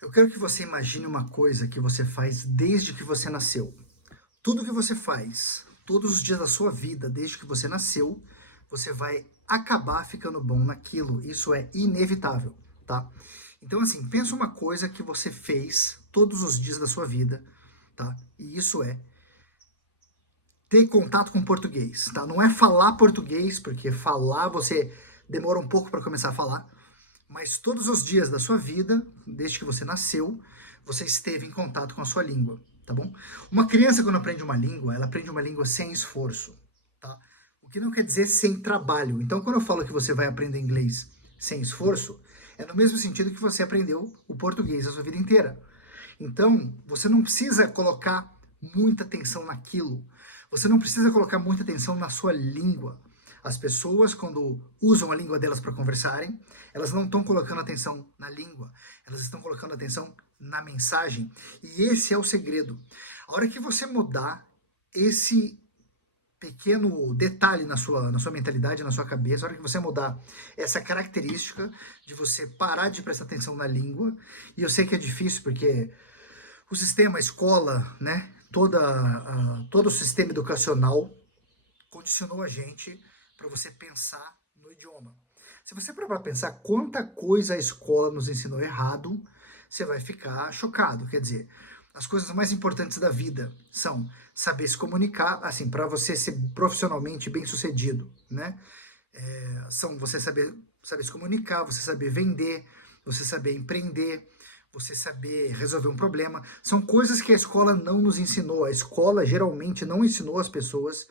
Eu quero que você imagine uma coisa que você faz desde que você nasceu. Tudo que você faz, todos os dias da sua vida, desde que você nasceu, você vai acabar ficando bom naquilo. Isso é inevitável, tá? Então, assim, pensa uma coisa que você fez todos os dias da sua vida, tá? E isso é ter contato com português, tá? Não é falar português, porque falar você demora um pouco para começar a falar, mas todos os dias da sua vida, desde que você nasceu, você esteve em contato com a sua língua, tá bom? Uma criança, quando aprende uma língua, ela aprende uma língua sem esforço, tá? O que não quer dizer sem trabalho. Então, quando eu falo que você vai aprender inglês sem esforço, é no mesmo sentido que você aprendeu o português a sua vida inteira. Então, você não precisa colocar muita atenção naquilo. Você não precisa colocar muita atenção na sua língua. As pessoas, quando usam a língua delas para conversarem, elas não estão colocando atenção na língua, elas estão colocando atenção na mensagem. E esse é o segredo. A hora que você mudar esse pequeno detalhe na sua mentalidade, na sua cabeça, a hora que você mudar essa característica de você parar de prestar atenção na língua, e eu sei que é difícil porque o sistema, a escola, né, todo o sistema educacional condicionou a gente para você pensar no idioma. Se você parar para pensar quanta coisa a escola nos ensinou errado, você vai ficar chocado. Quer dizer, as coisas mais importantes da vida são saber se comunicar, assim, para você ser profissionalmente bem sucedido, né? São você saber se comunicar, você saber vender, você saber empreender, você saber resolver um problema. São coisas que a escola não nos ensinou. A escola geralmente não ensinou as pessoas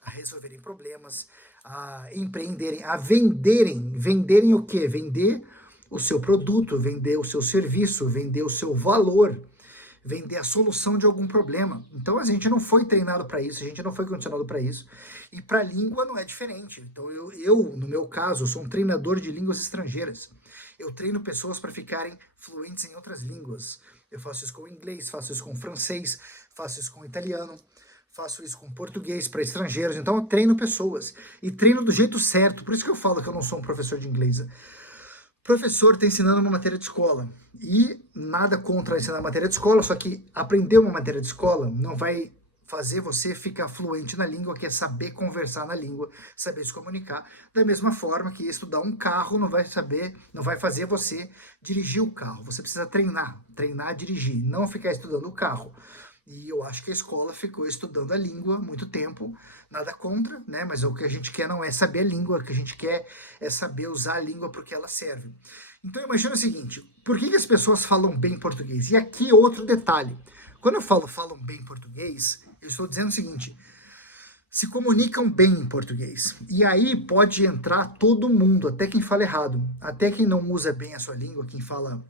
a resolverem problemas, a empreenderem, a venderem. Venderem o quê? Vender o seu produto, vender o seu serviço, vender o seu valor, vender a solução de algum problema. Então a gente não foi treinado para isso, a gente não foi condicionado para isso. E para a língua não é diferente. Então no meu caso, sou um treinador de línguas estrangeiras. Eu treino pessoas para ficarem fluentes em outras línguas. Eu faço isso com inglês, faço isso com francês, faço isso com italiano, faço isso com português para estrangeiros. Então eu treino pessoas e treino do jeito certo. Por isso que eu falo que eu não sou um professor de inglês. Professor está ensinando uma matéria de escola. E nada contra ensinar matéria de escola, só que aprender uma matéria de escola não vai fazer você ficar fluente na língua, que é saber conversar na língua, saber se comunicar. Da mesma forma que estudar um carro não vai fazer você dirigir o carro. Você precisa treinar a dirigir, não ficar estudando o carro. E eu acho que a escola ficou estudando a língua muito tempo, nada contra, né? Mas o que a gente quer não é saber a língua, o que a gente quer é saber usar a língua para o que ela serve. Então imagina o seguinte, por que as pessoas falam bem português? E aqui outro detalhe, quando eu falo falam bem português, eu estou dizendo o seguinte, se comunicam bem em português. E aí pode entrar todo mundo, até quem fala errado, até quem não usa bem a sua língua, quem fala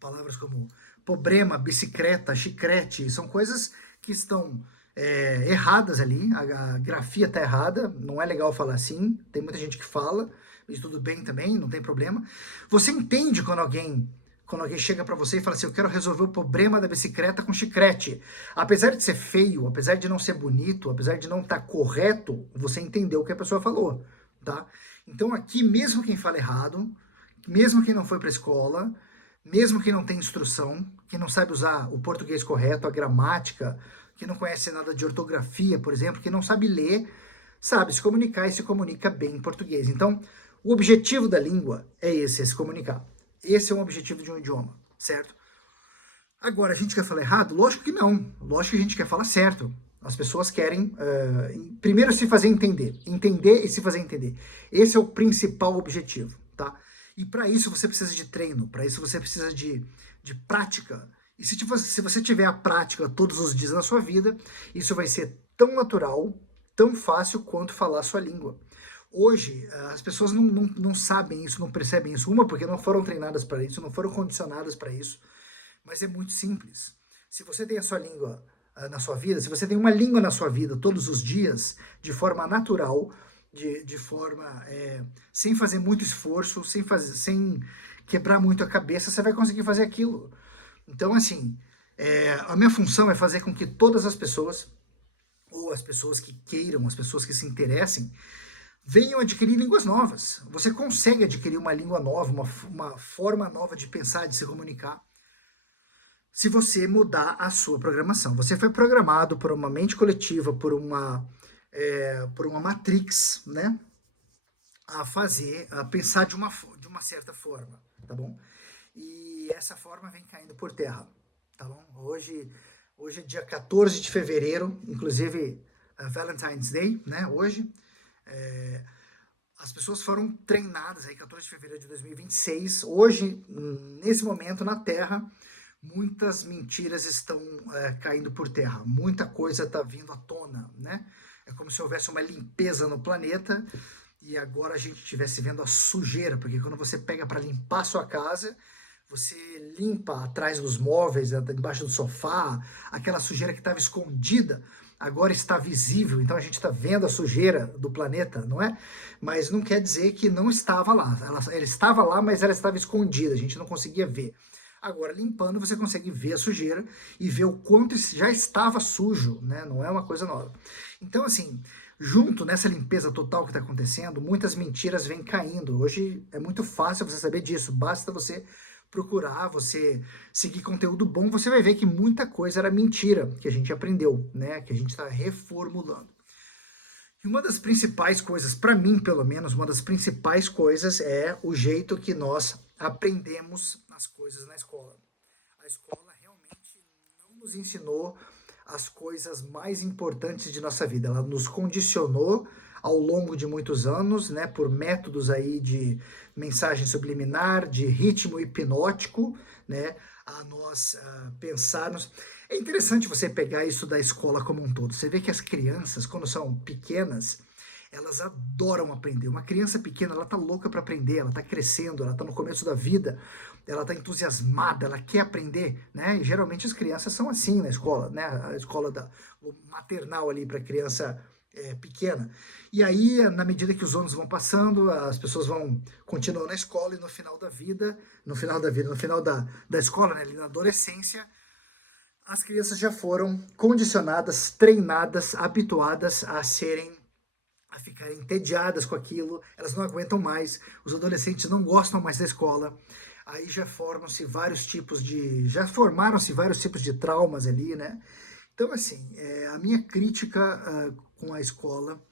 palavras como problema, bicicleta, chiclete, são coisas que estão erradas ali, a grafia está errada, não é legal falar assim, tem muita gente que fala, e tudo bem também, não tem problema. Você entende quando alguém chega para você e fala assim, eu quero resolver o problema da bicicleta com chiclete. Apesar de ser feio, apesar de não ser bonito, apesar de não estar correto, você entendeu o que a pessoa falou, tá? Então aqui, mesmo quem fala errado, mesmo quem não foi para a escola, mesmo que não tenha instrução, que não sabe usar o português correto, a gramática, que não conhece nada de ortografia, por exemplo, que não sabe ler, sabe se comunicar e se comunica bem em português. Então, o objetivo da língua é esse, é se comunicar. Esse é o objetivo de um idioma, certo? Agora, a gente quer falar errado? Lógico que não. Lógico que a gente quer falar certo. As pessoas querem, primeiro, se fazer entender. Entender e se fazer entender. Esse é o principal objetivo, tá? E para isso você precisa de treino, para isso você precisa de prática. E se você tiver a prática todos os dias na sua vida, isso vai ser tão natural, tão fácil quanto falar a sua língua. Hoje, as pessoas não sabem isso, não percebem isso. Uma, porque não foram treinadas para isso, não foram condicionadas para isso. Mas é muito simples. Se você tem a sua língua na sua vida, se você tem uma língua na sua vida todos os dias, de forma natural, de forma sem fazer muito esforço, sem quebrar muito a cabeça, você vai conseguir fazer aquilo. Então, assim, a minha função é fazer com que todas as pessoas, ou as pessoas que queiram, as pessoas que se interessem, venham adquirir línguas novas. Você consegue adquirir uma língua nova, uma forma nova de pensar, de se comunicar. se você mudar a sua programação. Você foi programado por uma mente coletiva, por uma matrix, né? A pensar de uma certa forma, tá bom? E essa forma vem caindo por terra, tá bom? Hoje é dia 14 de fevereiro, inclusive Valentine's Day, né? Hoje. As pessoas foram treinadas aí, 14 de fevereiro de 2026. Hoje, nesse momento na Terra, muitas mentiras estão caindo por terra. Muita coisa está vindo à tona, né? É como se houvesse uma limpeza no planeta e agora a gente estivesse vendo a sujeira, porque quando você pega para limpar a sua casa, você limpa atrás dos móveis, embaixo do sofá, aquela sujeira que estava escondida, agora está visível, então a gente está vendo a sujeira do planeta, não é? Mas não quer dizer que não estava lá. Ela estava lá, mas ela estava escondida, a gente não conseguia ver. Agora, limpando, você consegue ver a sujeira e ver o quanto já estava sujo, né? Não é uma coisa nova. Então, assim, junto nessa limpeza total que está acontecendo, muitas mentiras vêm caindo. Hoje é muito fácil você saber disso, basta você procurar, você seguir conteúdo bom, você vai ver que muita coisa era mentira que a gente aprendeu, né? Que a gente está reformulando. E uma das principais coisas, para mim pelo menos, uma das principais coisas é o jeito que nós aprendemos as coisas na escola. A escola realmente não nos ensinou as coisas mais importantes de nossa vida. Ela nos condicionou ao longo de muitos anos, né, por métodos aí de mensagem subliminar, de ritmo hipnótico, né, a nós pensarmos. É interessante você pegar isso da escola como um todo. Você vê que as crianças, quando são pequenas, elas adoram aprender. Uma criança pequena, ela tá louca para aprender, ela tá crescendo, ela tá no começo da vida, ela tá entusiasmada, ela quer aprender, né? E geralmente as crianças são assim na escola, né? A escola maternal ali para criança pequena. E aí, na medida que os anos vão passando, as pessoas vão continuando na escola e no final da vida, no final da escola, né? Ali na adolescência, as crianças já foram condicionadas, treinadas, habituadas a ficarem entediadas com aquilo, elas não aguentam mais, os adolescentes não gostam mais da escola, aí já formaram-se vários tipos de traumas ali, né? Então, assim, a minha crítica com a escola,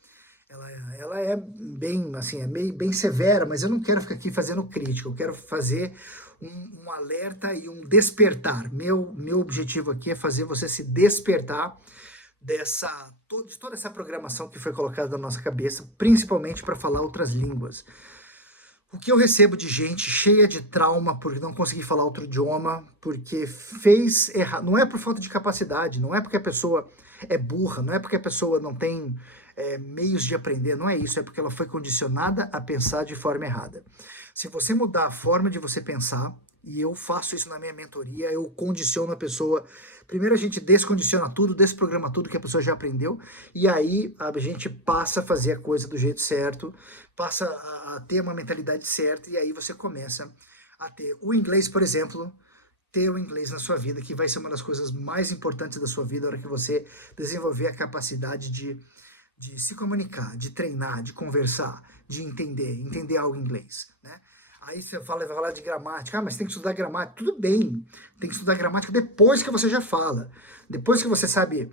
ela é bem, assim, bem severa, mas eu não quero ficar aqui fazendo crítica, eu quero fazer um alerta e um despertar. Meu objetivo aqui é fazer você se despertar de toda essa programação que foi colocada na nossa cabeça, principalmente para falar outras línguas. O que eu recebo de gente cheia de trauma por não conseguir falar outro idioma, porque fez errado, não é por falta de capacidade, não é porque a pessoa é burra, não é porque a pessoa não tem meios de aprender, não é isso, é porque ela foi condicionada a pensar de forma errada. Se você mudar a forma de você pensar, e eu faço isso na minha mentoria, eu condiciono a pessoa. Primeiro a gente descondiciona tudo, desprograma tudo que a pessoa já aprendeu, e aí a gente passa a fazer a coisa do jeito certo, passa a ter uma mentalidade certa, e aí você começa a ter o inglês, por exemplo, ter o inglês na sua vida, que vai ser uma das coisas mais importantes da sua vida, a hora que você desenvolver a capacidade de se comunicar, de treinar, de conversar, de entender algo em inglês, né? Aí você vai falar de gramática, mas tem que estudar gramática. Tudo bem, tem que estudar gramática depois que você já fala. Depois que você sabe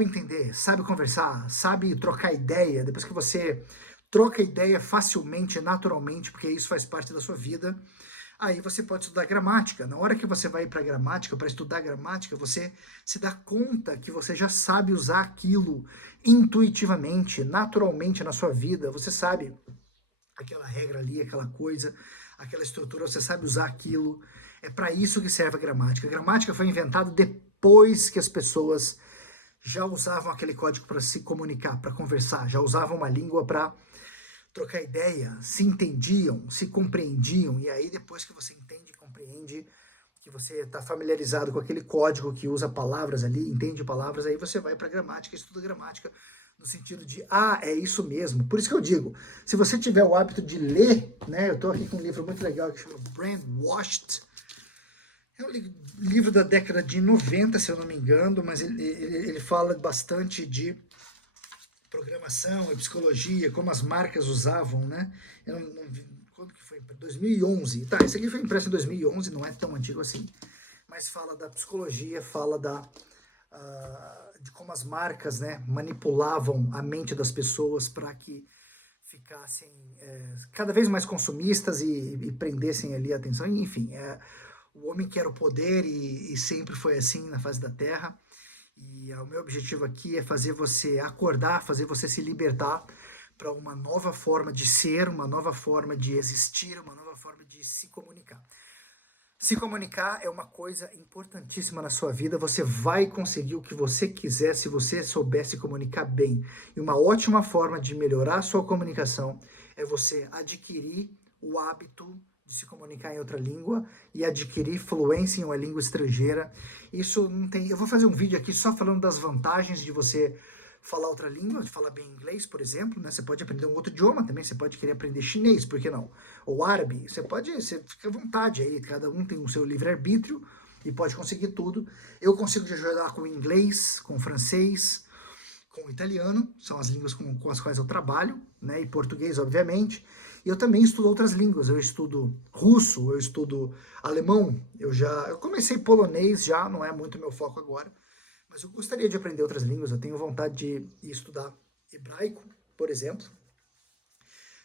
entender, sabe conversar, sabe trocar ideia, depois que você troca ideia facilmente, naturalmente, porque isso faz parte da sua vida, aí você pode estudar gramática. Na hora que você vai para gramática, para estudar gramática, você se dá conta que você já sabe usar aquilo intuitivamente, naturalmente na sua vida. Você sabe aquela regra ali, aquela coisa, aquela estrutura, você sabe usar aquilo. É para isso que serve a gramática. A gramática foi inventada depois que as pessoas já usavam aquele código para se comunicar, para conversar, já usavam uma língua para trocar ideia, se entendiam, se compreendiam, e aí depois que você entende e compreende, que você está familiarizado com aquele código que usa palavras ali, entende palavras, aí você vai para gramática, estuda gramática, no sentido de, é isso mesmo. Por isso que eu digo, se você tiver o hábito de ler, né, eu estou aqui com um livro muito legal que chama Brainwashed, é um livro da década de 90, se eu não me engano, mas ele fala bastante de programação e psicologia, como as marcas usavam, né? Quando que foi? 2011. Tá, esse aqui foi impresso em 2011, não é tão antigo assim. mas fala da psicologia, fala de como as marcas, né, manipulavam a mente das pessoas para que ficassem cada vez mais consumistas e prendessem ali a atenção. Enfim, o homem quer o poder e sempre foi assim na face da Terra. E o meu objetivo aqui é fazer você acordar, fazer você se libertar para uma nova forma de ser, uma nova forma de existir, uma nova forma de se comunicar. Se comunicar é uma coisa importantíssima na sua vida. Você vai conseguir o que você quiser se você souber se comunicar bem. E uma ótima forma de melhorar a sua comunicação é você adquirir o hábito de se comunicar em outra língua e adquirir fluência em uma língua estrangeira. Isso não tem. Eu vou fazer um vídeo aqui só falando das vantagens de você falar outra língua, de falar bem inglês, por exemplo, né? Você pode aprender um outro idioma também, você pode querer aprender chinês, por que não? Ou árabe, você fica à vontade aí, cada um tem o seu livre-arbítrio e pode conseguir tudo. Eu consigo te ajudar com inglês, com francês, com italiano, são as línguas com as quais eu trabalho, né? E português, obviamente. E eu também estudo outras línguas, eu estudo russo, eu estudo alemão, eu comecei polonês já, não é muito meu foco agora, mas eu gostaria de aprender outras línguas, eu tenho vontade de estudar hebraico, por exemplo.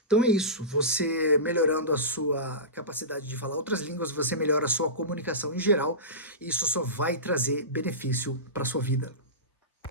Então é isso, você melhorando a sua capacidade de falar outras línguas, você melhora a sua comunicação em geral, e isso só vai trazer benefício para a sua vida.